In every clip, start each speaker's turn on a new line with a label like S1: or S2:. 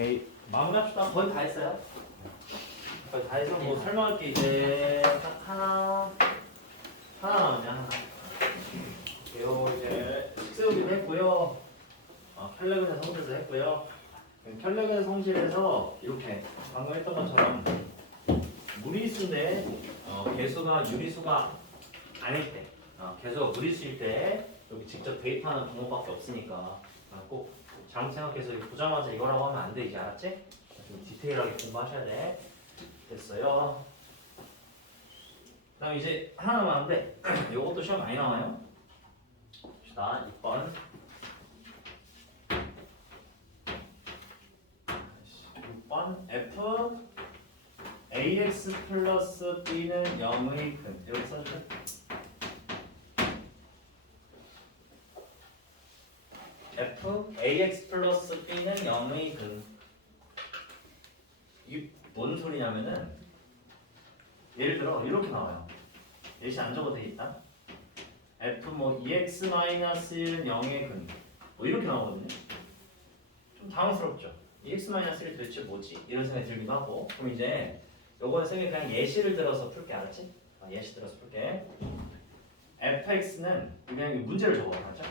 S1: 오케이 마무리합시다. 거의 다 했어요? 거의 다 해서 뭐 설명할 게 이제 딱 하나 하나 남았냐 하나. 요 이제 식세우기도 했고요. 어, 켈레근의 성질도 했고요. 켈레근의 성질에서 이렇게 방금 했던 것처럼 무리수인데 어, 개수가 유리수가 아닐 때 어, 개수가 무리수일 때 여기 직접 대입하는 방법밖에 없으니까 어, 꼭 잘못 생각해서 보자마자 이거라고 하면 안 돼 이제 알았지? 좀 디테일하게 공부하셔야 돼. 됐어요. 그 다음 이제 하나 남았는데 요것도 시험 많이 나와요. 봅시다. 6번. 6번. F. AX 플러스 B는 0의 근. 여기 써주세요 AX 플러스 B는 0의 근. 이게 뭔 소리냐면은 예를 들어 이렇게 나와요. 예시 안 적어도 되겠다. F 뭐 EX 마이너스 1은 0의 근 뭐 이렇게 나오거든요. 좀 당황스럽죠. EX 마이너스 1이 도대체 뭐지? 이런 생각이 들기도 하고. 그럼 이제 요거는 선생님이 그냥 예시를 들어서 풀게 알았지? 아, 예시 들어서 풀게. Fx는 그냥 이 문제를 적어요. 맞죠?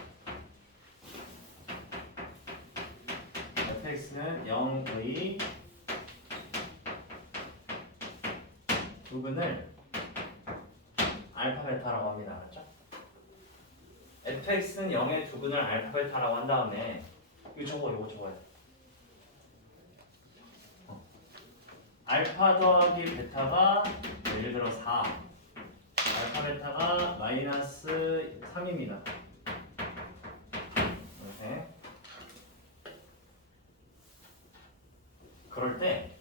S1: Fx는 0의 부분을 알파 베타라고 합니다. 알았죠? fx는 0의 두근을 알파 베타라고 한 다음에 이거 적어 이거 적어요. 알파 더하기 베타가 예를 들어 4 알파 베타가 마이너스 3입니다 이렇게 그럴 때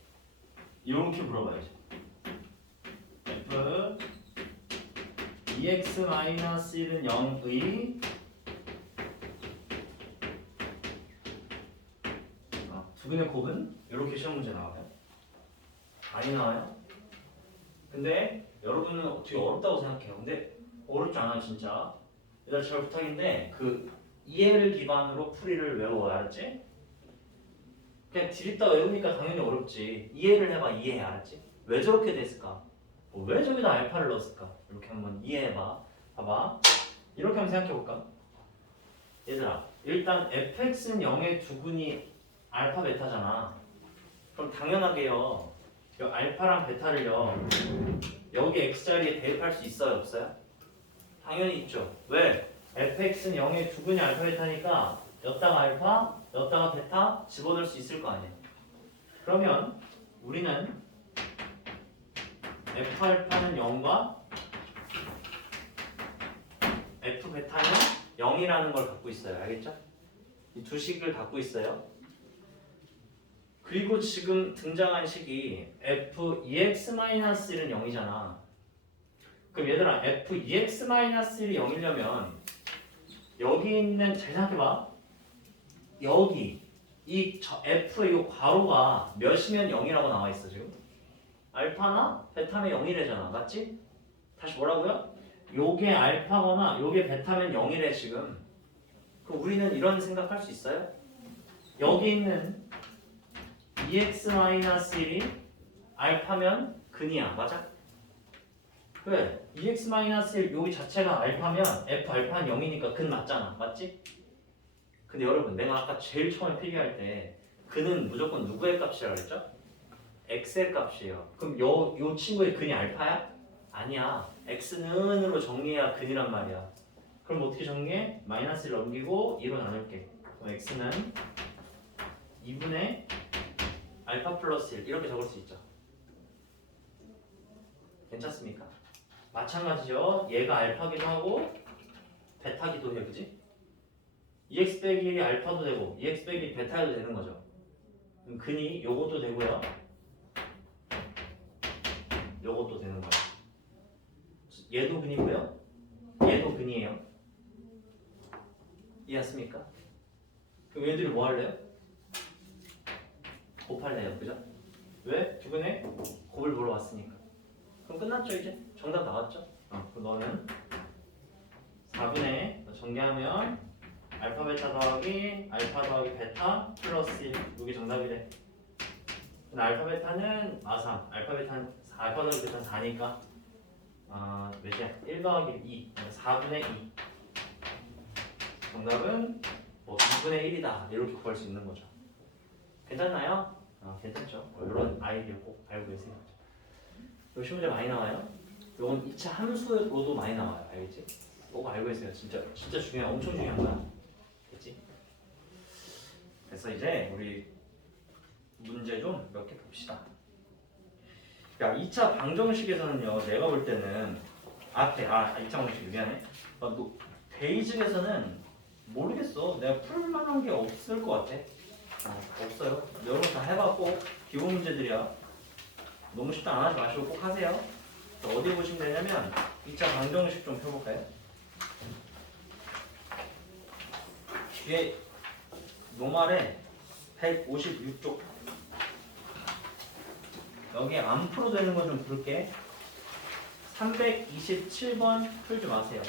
S1: 이렇게 물어봐야죠 f ex 마이너스 1은 0의 어, 두근의 곱은 이렇게 시험 문제 나와요 많이 나와요. 근데 여러분은 되게 어렵다고 생각해요. 근데 어렵지 않아요, 진짜. 얘들 잘 부탁인데 그 이해를 기반으로 풀이를 외워 알았지? 그냥 디립다 외우니까 당연히 어렵지. 이해를 해봐, 이해 알았지? 왜 저렇게 됐을까? 뭐 왜 저기다 알파를 넣었을까? 이렇게 한번 이해해봐. 봐봐. 이렇게 한번 생각해볼까? 얘들아, 일단 fx는 0의 두근이 알파 베타잖아. 그럼 당연하게요. 이 알파랑 베타를요 여기 x 자리에 대입할 수 있어요 없어요? 당연히 있죠 왜? fx는 0의 두근이 알파 베타니까 여기다가 알파 여기다가 베타 집어넣을 수 있을 거 아니에요 그러면 우리는 f 알파는 0과 f 베타는 0이라는 걸 갖고 있어요 알겠죠? 이 두 식을 갖고 있어요 그리고 지금 등장한 식이 f ex-1은 0이잖아. 그럼 얘들아 f ex-1이 0이려면 여기 있는 잘 생각해봐. 여기 이 저 f의 이 괄호가 몇이면 0이라고 나와 있어 지금. 알파나 베타면 0이래잖아, 맞지? 다시 뭐라고요? 요게 알파거나 요게 베타면 0이래 지금. 그럼 우리는 이런 생각할 수 있어요? 여기 있는 EX-1이 알파면 근이야 맞아? 그래 EX-1 여기 자체가 알파면 F 알파는 0이니까 근 맞잖아 맞지? 근데 여러분 내가 아까 제일 처음에 필기할 때 근은 무조건 누구의 값이라고 그랬죠? X의 값이에요 그럼 요, 요 친구의 근이 알파야? 아니야 X는으로 정리해야 근이란 말이야 그럼 어떻게 정리해? 마이너스를 넘기고 2로 나눌게 그럼 X는 2분의 알파 플러스 1 이렇게 적을 수 있죠. 괜찮습니까? 마찬가지죠. 얘가 알파기도 하고 베타기도 해, 그지? EX 빼기 1이 알파도 되고 EX 빼기 베타도 되는 거죠. 그럼 근이 요것도 되고요. 요것도 되는 거예요. 얘도 근이고요. 얘도 근이에요. 이해했습니까? 그럼 얘들이 뭐 할래요? 곱할래요, 그죠? 왜? 두근에 곱을 보러 왔으니까. 그럼 끝났죠, 이제? 정답 나왔죠? 어, 그럼 너는 4분의 정리하면 알파 베타 더하기 알파 더하기 베타 플러스 1 이게 정답이래. 근데 알파 베타는 아3 알파 베타는 4 알파 더하기 베타는 4니까. 아 몇이야? 1 더하기 2 4분의 2 정답은 뭐 2분의 1이다. 이렇게 구할 수 있는 거죠. 괜찮나요? 아 괜찮죠. 뭐 이런 아이디어 꼭 알고 계세요. 요 시 문제 많이 나와요? 이건 2차 함수로도 많이 나와요. 알겠지? 꼭 알고 있어요. 진짜 진짜 중요한 엄청 중요한 거야? 그래서 이제 우리 문제 좀 몇 개 봅시다. 야, 2차 방정식에서는요, 내가 볼 때는 앞에 아, 2차 방정식 미안해. 아, 너 베이직에서는 모르겠어. 내가 풀만한 게 없을 것 같아. 아, 없어요. 여러분 다 해봤고 기본 문제들이야. 너무 쉽다 안 하지 마시고 꼭 하세요. 자, 어디 보시면 되냐면 2차 방정식 좀 펴볼까요? 뒤에 노말에 156쪽. 여기 안 풀어도 되는 거좀 볼게. 327번 풀지 마세요.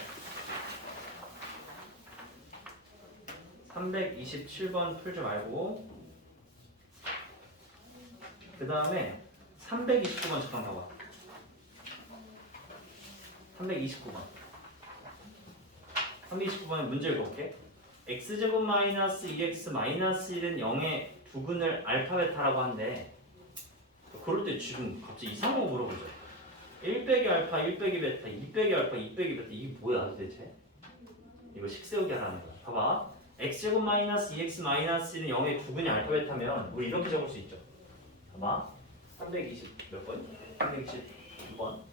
S1: 327번 풀지 말고 그 다음에 329번 잠깐 봐봐. 329번. 329번에 문제 읽어볼게 x제곱 마이너스 2x 마이너스 1은 0의 부근을 알파 베타라고 한대 그럴 때 지금 갑자기 이상한 거 물어보죠. 1 빼기 알파 1 빼기 베타 2 빼기 알파 2 빼기 베타 이게 뭐야 도대체? 이거 식세우기 하라는 거야. 봐봐. x제곱 마이너스 2x 마이너스 1은 0의 부근이 알파 베타면 우리 이렇게 적을 수 있죠. 봐봐. 320 몇 번? 329번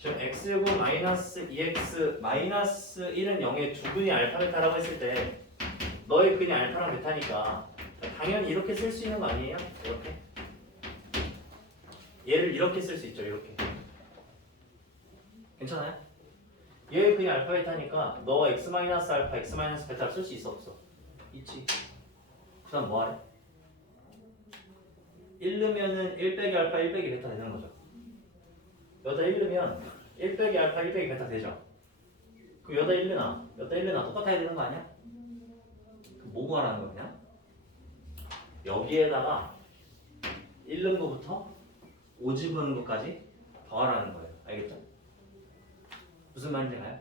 S1: 지금 x제곱 마이너스 2x 마이너스 1은 0의 두 근이 알파 베타라고 했을 때 너의 근이 알파랑 베타니까 당연히 이렇게 쓸 수 있는 거 아니에요? 이렇게 얘를 이렇게 쓸 수 있죠 이렇게 괜찮아요? 얘의 근이 알파 베타니까 너가 x 마이너스 알파 x 마이너스 베타를 쓸 수 있어 없어? 있지 그 다음 뭐 하래? 1 넣으면은 1 빼기 알파 1 빼기 베타 되는 거죠 여자 1 넣으면 1 빼기 알파 1 빼기 베타 되죠 그 여자 1 넣나 여자 1 넣나 똑같아야 되는 거 아니야? 뭐 구하라는 거냐? 여기에다가 1 넣은 거부터 5 집어넣은 것까지 더하라는 거예요. 알겠죠? 무슨 말인지 알아요?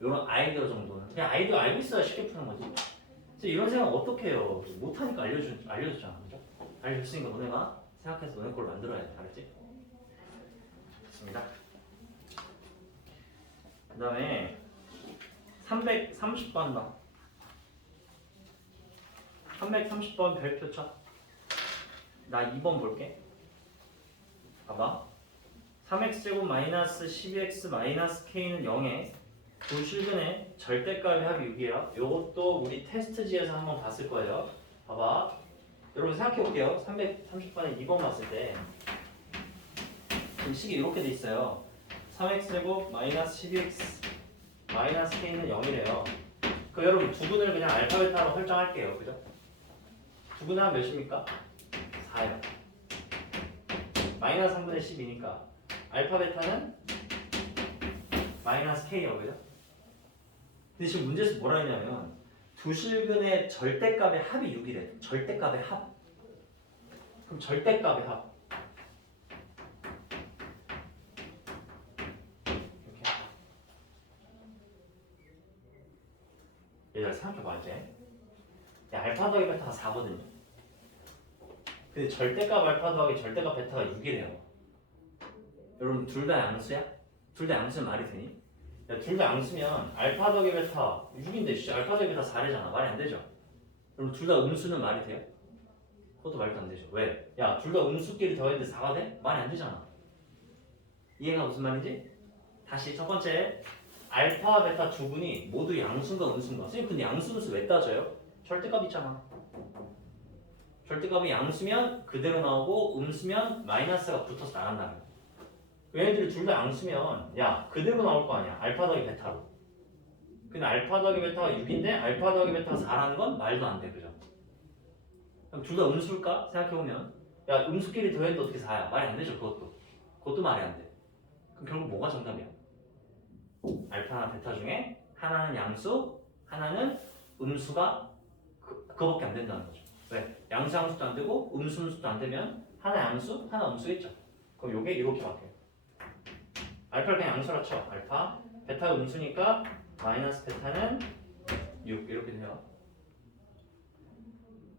S1: 이런 아이디어 정도는 그냥 아이디어 알고 있어야 쉽게 푸는 거지. 그래서 이런 생각 어떻게 해요? 못하니까 알려주, 알려줬잖아. 그죠? 알려줬으니까 너네가 생각해서 너네 걸 만들어야 돼. 알았지? 좋습니다. 그 다음에 330번 봐. 330번 별표 쳐. 나 2번 볼게. 봐봐. 3x제곱 마이너스 12x 마이너스 k는 0에 두 실근의 절대값의 합이 6이야. 요것도 우리 테스트지에서 한번 봤을 거예요. 봐봐. 여러분 생각해 볼게요. 330번에 2번 봤을 때 식이 이렇게 돼 있어요. 3x제곱 마이너스 12x 마이너스 k는 0이래요. 그 여러분 두근을 그냥 알파 베타로 설정할게요. 그죠? 두근하면 몇입니까? 4요. 마이너스 3분의 10이니까 알파 베타는 마이너스 k요. 그죠? 근데 지금 문제에서 뭐라 했냐면 두 실근의 절대값의 합이 6이래. 절대값의 합. 그럼 절대값의 합. 이렇게. 얘들 생각해봐 이제. 야, 알파 더하기 베타가 4거든요. 근데 절대값 알파 더하기 절대값 베타가 6이래요. 여러분 둘 다 양수야? 둘 다 양수는 말이 되니? 야, 둘다 양수면 알파 더하기 베타 6인데 진짜 알파 더하기 베타 4래잖아. 말이 안 되죠? 그럼 둘다 음수는 말이 돼요? 그것도 말도 안 되죠. 왜? 야, 둘 다 음수끼리 더했는데 4가 돼? 말이 안 되잖아. 이해가 무슨 말인지? 다시 첫 번째 알파 베타 두 분이 모두 양수인가 음수인가? 선생님 근데 양수 음수 왜 따져요? 절대값 있잖아. 절대값이 양수면 그대로 나오고 음수면 마이너스가 붙어서 나간다는 거야. 얘네들이 둘 다 양수면 야 그대로 나올 거 아니야. 알파 더하기 베타로. 근데 알파 더하기 베타가 6인데 알파 더하기 베타가 4라는 건 말도 안 돼. 그죠? 그럼 둘 다 음수일까? 생각해보면 야 음수끼리 더했는데 어떻게 4야? 말이 안 되죠 그것도. 그것도 말이 안 돼. 그럼 결국 뭐가 정답이야? 알파나 베타 중에 하나는 양수, 하나는 음수가 그, 그거밖에 안 된다는 거죠. 왜? 양수 함수도 안 되고 음수 함수도 안 되면 하나 양수, 하나 음수겠죠. 그럼 요게 이렇게 바뀌어요. 알파를 그냥 양수라 쳐. 알파, 베타가 음수니까 마이너스 베타는 6 이렇게 돼요.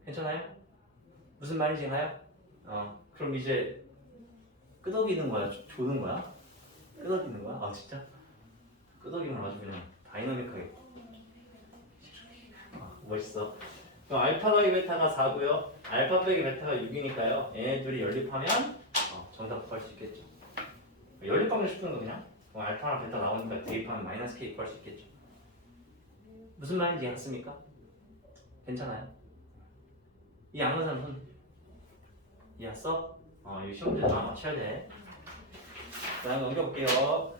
S1: 괜찮아요? 무슨 말인지 가요? 어, 그럼 이제 끄덕이는 거야? 조- 조는 거야? 끄덕이는 거야? 아 진짜? 끄덕이는 걸 아주 그냥 다이나믹하게 아, 멋있어 그럼 알파 더하기 베타가 4고요 알파 빼기 베타가 6이니까요 얘네 둘이 연립하면 어, 정답 구할 수 있겠죠 연립하면 싶은 거 그냥 그럼 알파랑 베타 나오니까 대입하면 마이너스 k 구할 수 있겠죠 무슨 말인지 이해했습니까? 괜찮아요? 이 양분산 손 이해했어? 어, 이 시험 문제 다 맞춰야 돼. 자, 넘겨볼게요.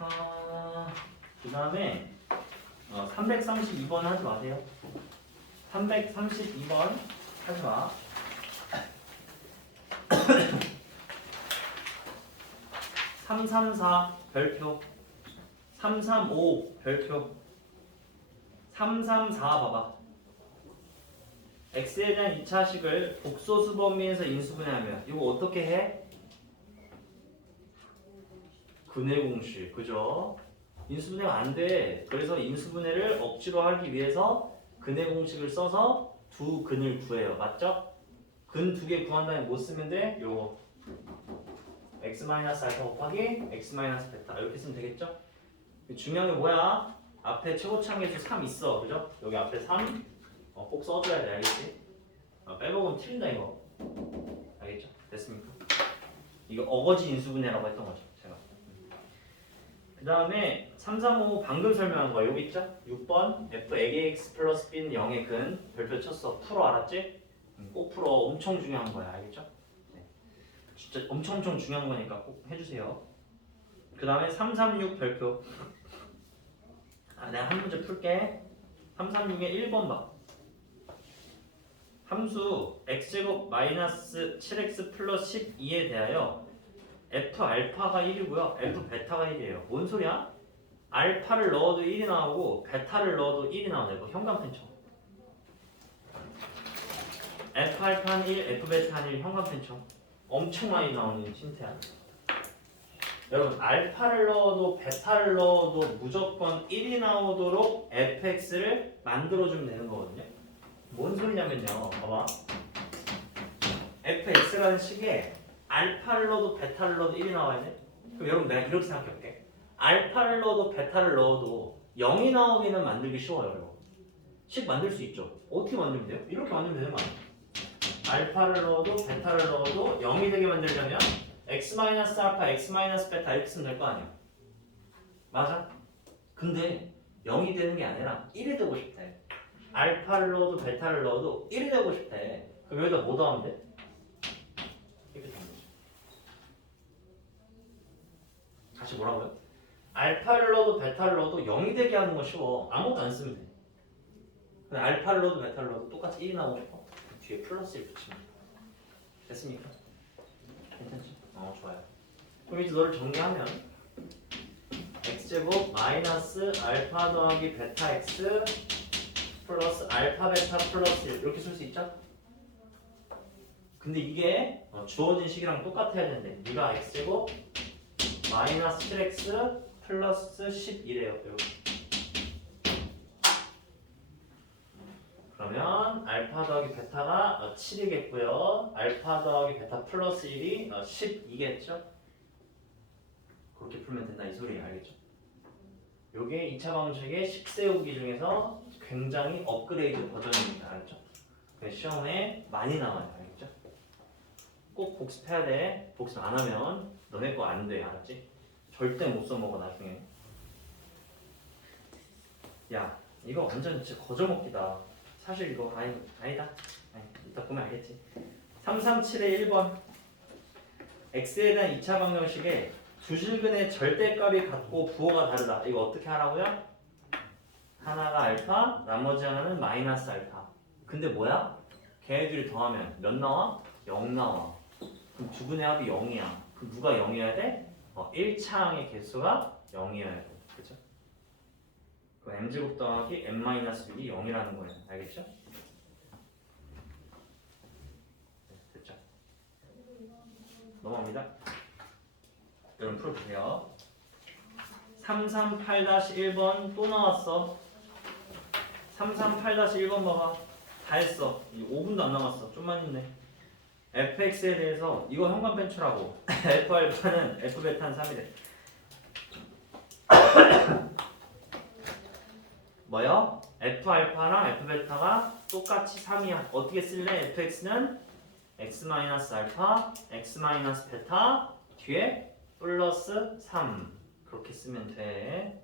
S1: 아, 그 다음에 어, 332번 하지 마세요. 332번 하지 마. 334 별표 335 별표 334 봐봐 x에 대한 2차식을 복소수 범위에서 인수분해하면 이거 어떻게 해? 분해 공식 그죠? 인수분해가 안 돼. 그래서 인수분해를 억지로 하기 위해서 근해 공식을 써서 두 근을 구해요. 맞죠? 근 두 개 구한 다음에 뭐 쓰면 돼? 요거 x 마이너스 알파 곱하기 x 마이너스 베타 이렇게 쓰면 되겠죠? 중요한 게 뭐야? 앞에 최고차항계수 3 있어. 그죠? 여기 앞에 3 어, 꼭 써줘야 돼, 알겠지? 어, 빼먹으면 틀린다 이거. 알겠죠? 됐습니까? 이거 어거지 인수분해라고 했던 거죠. 그 다음에 3, 3, 5 방금 설명한 거 여기 있죠? 6번 f x 플러스 b는 0의 근 별표 쳤어. 풀어 알았지? 음, 꼭 풀어. 엄청 중요한 거야, 알겠죠? 네. 진짜 엄청 엄청 중요한 거니까 꼭 해주세요. 그 다음에 3, 3, 6 별표. 아, 내가 한 문제 풀게. 3, 3, 6의 1번 봐. 함수 x제곱 마이너스 7x 플러스 12에 대하여 f 알파가 1이고요. f 베타가 1이에요. 뭔 소리야? 알파를 넣어도 1이 나오고 베타를 넣어도 1이 나오네. 이거 현관펜 쳐. f 알파는 1, f 베타는 1 현관펜 쳐. 엄청 많이 나오는 힌트야. 여러분 알파를 넣어도 베타를 넣어도 무조건 1이 나오도록 fx를 만들어주면 되는 거거든요. 뭔 소리냐면요. 봐봐. fx라는 식에 알파를 넣어도 베타를 넣어도 1이 나와야 돼. 그럼 여러분 내가 이렇게 생각해 볼게. 알파를 넣어도 베타를 넣어도 0이 나오기는 만들기 쉬워요, 여러분. 식 만들 수 있죠. 어떻게 만들면 돼요? 이렇게 만들면 되는 거 아니에요? 알파를 넣어도 베타를 넣어도 0이 되게 만들려면 x 알파, x 베타 이렇게 쓰면 될 거 아니야. 맞아? 근데 0이 되는 게 아니라 1이 되고 싶대. 알파를 넣어도 베타를 넣어도 1이 되고 싶대. 그럼 여기다 뭐 더하면 돼? 이렇게 되는 거지. 다시 뭐라고요? 알파를 넣어도 베타를 넣어도 0이 되게 하는 거 쉬워. 아무것도 안 쓰면 돼. 근데 알파를 넣어도 베타를 넣어도 똑같이 1이 나오고 싶어. 그 뒤에 플러스 1 붙이면 돼. 됐습니까? 괜찮지? 어 좋아요. 그럼 이제 너를 정리하면 x제곱 마이너스 알파 더하기 베타 x 플러스 알파 베타 플러스 1 이렇게 쓸 수 있죠? 근데 이게 어, 주어진 식이랑 똑같아야 되는데 네가 x제곱 마이너스 7x 플러스 11이에요 여기 그러면 알파 더하기 베타가 어, 7이겠고요 알파 더하기 베타 플러스 1이 어, 12겠죠? 그렇게 풀면 된다 이 소리 알겠죠? 요게 2차 방식의 식 세우기 중에서 굉장히 업그레이드 버전입니다. 알겠죠? 시험에 많이 나와요. 알겠죠? 꼭 복습해야 돼. 복습 안 하면 너네 거 안 돼. 알았지? 절대 못 써먹어 나중에. 야, 이거 완전 진짜 거저먹기다. 사실 이거 아니, 아니다. 아니, 이따 보면 알겠지. 337의 1번. x에 대한 2차 방정식에 두 질근의 절대값이 같고 부호가 다르다. 이거 어떻게 하라고요? 하나가 알파, 나머지 하나는 마이너스 알파. 근데 뭐야? 걔네들이 더하면 몇 나와? 0 나와. 그럼 두 분의 합이 0이야. 그럼 누가 0이어야 돼? 어, 1차항의 개수가 0이어야 돼. 그죠? 그 m제곱 더하기 n-6이 0이라는 거예요. 알겠죠? 네, 됐죠? 넘어갑니다. 여러분 풀어주세요. 338-1번 또 나왔어. 338-1번 봐봐. 다 했어. 이제 5분도 안 남았어. 좀만 있네. Fx에 대해서 이거 현관 벤처라고. f 알파는 f 베타는 3이래. 뭐요? f 알파랑 f 베타가 똑같이 3이야. 어떻게 쓸래? fx는 x 마이너스 알파, x 마이너스 베타 뒤에 플러스 3 그렇게 쓰면 돼.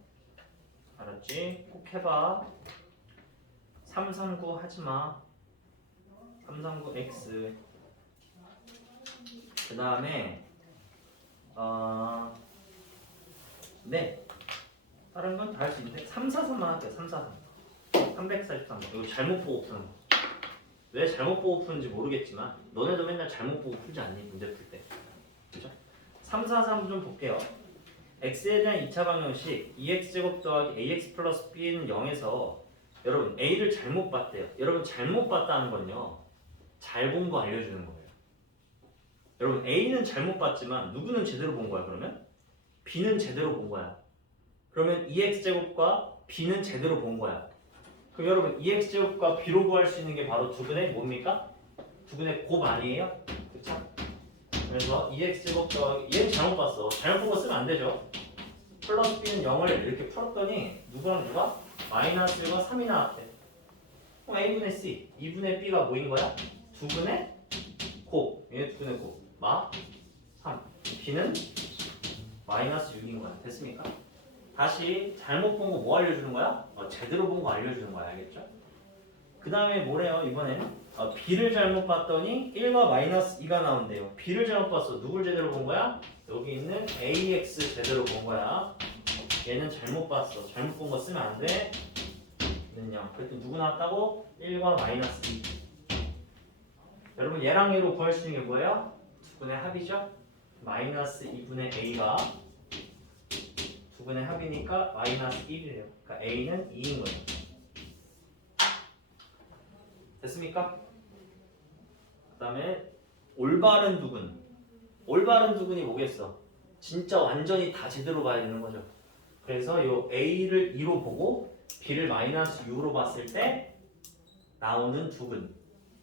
S1: 알았지? 꼭 해봐. 339 하지 마. 339 x. 그 다음에 어, 네. 다른 건 다 할 수 있는데 343만 할게요. 343. 343번. 이거 잘못 보고 푸는 거. 왜 잘못 보고 푸는지 모르겠지만 너네도 맨날 잘못 보고 풀지 않니? 문제 풀 때. 그죠? 343 좀 볼게요. x에 대한 2차 방정식 2x제곱 더하기 ax 플러스 b는 0에서 여러분 a를 잘못 봤대요. 여러분 잘못 봤다는 건요. 잘 본 거 알려주는 거예요. 여러분 a는 잘못 봤지만 누구는 제대로 본 거야 그러면? b는 제대로 본 거야. 그러면 2x제곱과 b는 제대로 본 거야. 그럼 여러분 2x제곱과 b로 구할 수 있는 게 바로 두근의 뭡니까? 두근의 곱 아니에요? 그쵸? 그래서 2x제곱 더하기 얘는 잘못 봤어. 잘못 본거 쓰면 안 되죠. 플러스 b는 0을 이렇게 풀었더니 누구랑 누가? 마이너스 1과 3이 나왔대. 그럼 a분의 c, 2분의 b가 뭐인 거야? 두분의 곱. 얘 두분의 곱. 마 3. b는 마이너스 6인 거야. 됐습니까? 다시 잘못 본 거 뭐 알려주는 거야? 어, 제대로 본 거 알려주는 거야. 알겠죠? 그 다음에 뭐래요? 이번에는 어, b를 잘못 봤더니 1과 마이너스 2가 나온대요. b를 잘못 봤어. 누굴 제대로 본 거야? 여기 있는 ax 제대로 본 거야. 얘는 잘못 봤어. 잘못 본 거 쓰면 안 돼. 는요. 그랬더니 누구 나왔다고? 1과 마이너스 2. 여러분 얘랑 얘로 구할 수 있는 게 뭐예요? 두 분의 합이죠? 마이너스 2분의 a가 두 분의 합이니까 마이너스 1이래요. 그러니까 a는 2인 거예요. 됐습니까? 그 다음에 올바른 두근. 올바른 두근이 뭐겠어? 진짜 완전히 다 제대로 봐야 되는 거죠. 그래서 요 a를 2로 보고 b를 마이너스 6으로 봤을 때 나오는 두근.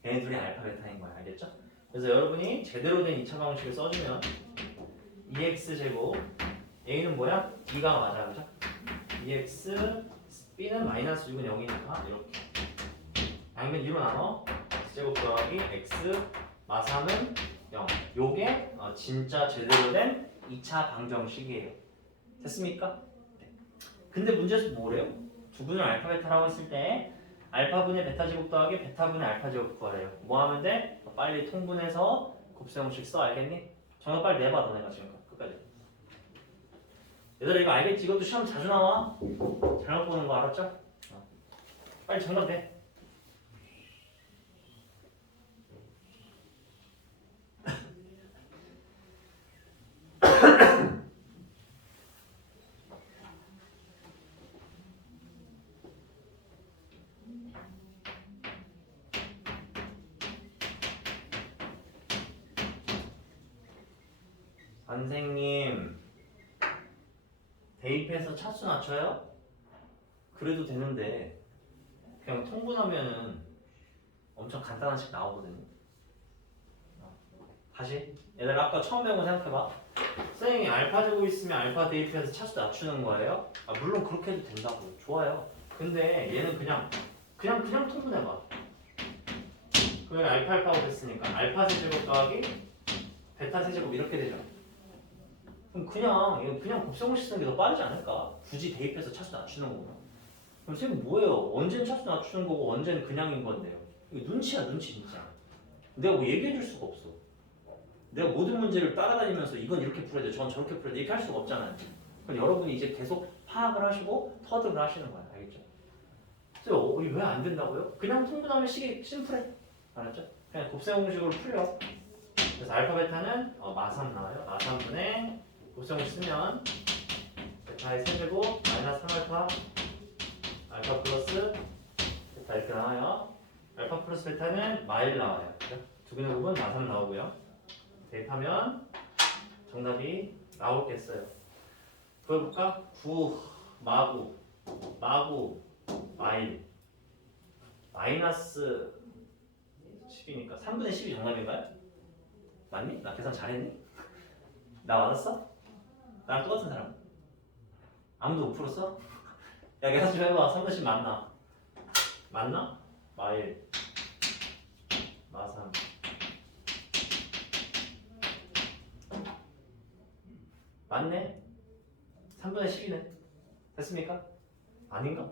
S1: 얘네 둘이 알파 베타인 거야. 알겠죠? 그래서 여러분이 제대로 된 2차 방식을 써주면 2x 제곱 a는 뭐야? b가 맞아. 그죠? 2x b는 마이너스 6은 0이니까 이렇게 양면 2로 나눠 x제곱 더하기 x 마삼은 0 요게 어, 진짜 제대로 된 2차 방정식이에요 됐습니까? 네. 근데 문제에서 뭐래요? 두분을 알파 베타라고 했을 때 알파분의 베타 제곱 더하기 베타분의 알파 제곱 구하래요 뭐 하면 돼? 더 빨리 통분해서 곱셈형식 써 알겠니? 정답 빨리 내봐 너네가 지금 끝까지 얘들아 이거 알겠지? 이것도 시험 자주 나와 잘못 보는 거 알았죠? 어. 빨리 정답 내 선생님 대입해서 차수 낮춰요? 그래도 되는데 그냥 통분하면은 엄청 간단한 식 나오거든요 어. 다시 얘들 아까 처음 배운 거 생각해봐 선생님이 알파 제곱 있으면 알파 대입해서 차수 낮추는 거예요? 아 물론 그렇게 해도 된다고요 좋아요 근데 얘는 그냥 그냥 그냥 통분해봐 그러면 알파 알파고 됐으니까 알파 세제곱 더하기 베타 세제곱 이렇게 되죠 그럼 그냥 그냥 곱셈공식 쓰는 게 더 빠르지 않을까? 굳이 대입해서 차수 낮추는 거구나. 그럼 쌤 뭐예요? 언제는 차수 낮추는 거고 언제는 그냥인 건데요. 이거 눈치야 눈치 진짜. 내가 뭐 얘기해 줄 수가 없어. 내가 모든 문제를 따라다니면서 이건 이렇게 풀어야 돼, 저건 저렇게 풀어야 돼 이렇게 할 수가 없잖아요. 그럼 여러분이 이제 계속 파악을 하시고 터득을 하시는 거야, 알겠죠? 쌤, 어, 왜안 된다고요? 그냥 통분하면 식이 심플해, 알았죠? 그냥 곱셈 공식으로 풀려. 그래서 알파 베타는 어, 마삼 나와요. 마삼분의 곱셈을 쓰면 베타의 세제곱 마이너스 3알파 알파 플러스 베타 이렇게 나와요. 알파 플러스 베타는 마일 나와요. 두 개의 곱은 마삼 나오고요. 대입하면 정답이 나오겠어요. 보여볼까? 9 마구 마구 마일 마이너스 10이니까 3분의 10이 정답인가요? 맞니? 나 계산 잘했니? 나 맞았어? 나랑 똑같은 사람 아무도 못 풀었어? 야 계산 좀 해봐 3분의 10 맞나? 맞나? 마일 마삼 맞네? 3분의 10이네 됐습니까? 아닌가?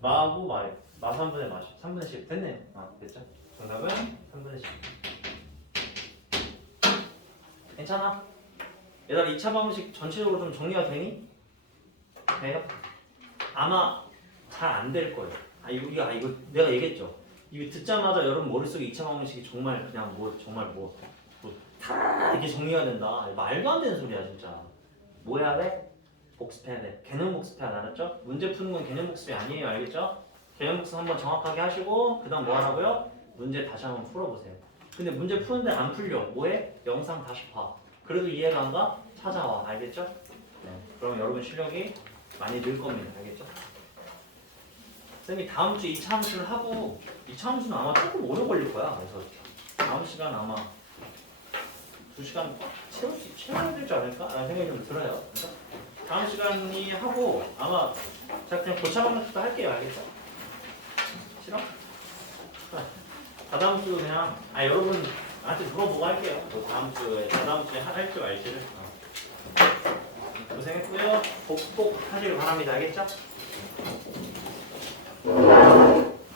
S1: 마하고 마일 마 3분의 마 10, 3분의 10 됐네 아 됐죠? 정답은 3분의 10 괜찮아? 얘들아 2차 방식 전체적으로 좀 정리가 되니? 돼요? 아마 잘 안 될 거예요 아 이거, 아, 이거 내가 얘기했죠 이거 듣자마자 여러분 머릿속에 2차 방식이 정말 그냥 뭐 정말 뭐, 뭐, 다 이렇게 정리가 된다 말도 안 되는 소리야 진짜 뭐 해야 돼? 복습해야 돼 개념 복습해야 돼 알았죠? 문제 푸는 건 개념 복습이 아니에요 알겠죠? 개념 복습 한번 정확하게 하시고 그 다음 뭐 하라고요? 문제 다시 한번 풀어보세요 근데 문제 푸는데 안 풀려 뭐해? 영상 다시 봐 그래도 이해가 안 가? 찾아와 알겠죠? 네. 그럼 여러분 실력이 많이 늘 겁니다 알겠죠? 쌤이 다음 주 2차 함수를 하고 2차 함수는 아마 조금 오래 걸릴 거야 그래서 다음 시간 아마 2시간 채울 수, 채워야 되지 않을까? 라는 생각이 좀 들어요 그래서 다음 시간이 하고 아마 제가 그냥 고차 방식도 할게요 알겠죠? 싫어? 다다음 주 그냥 아 여러분 나한테 물어보고 할게요 뭐 다음 주에 다다음 주에 할 줄 알지를 어. 고생했고요 꼭꼭 하시길 바랍니다 알겠죠?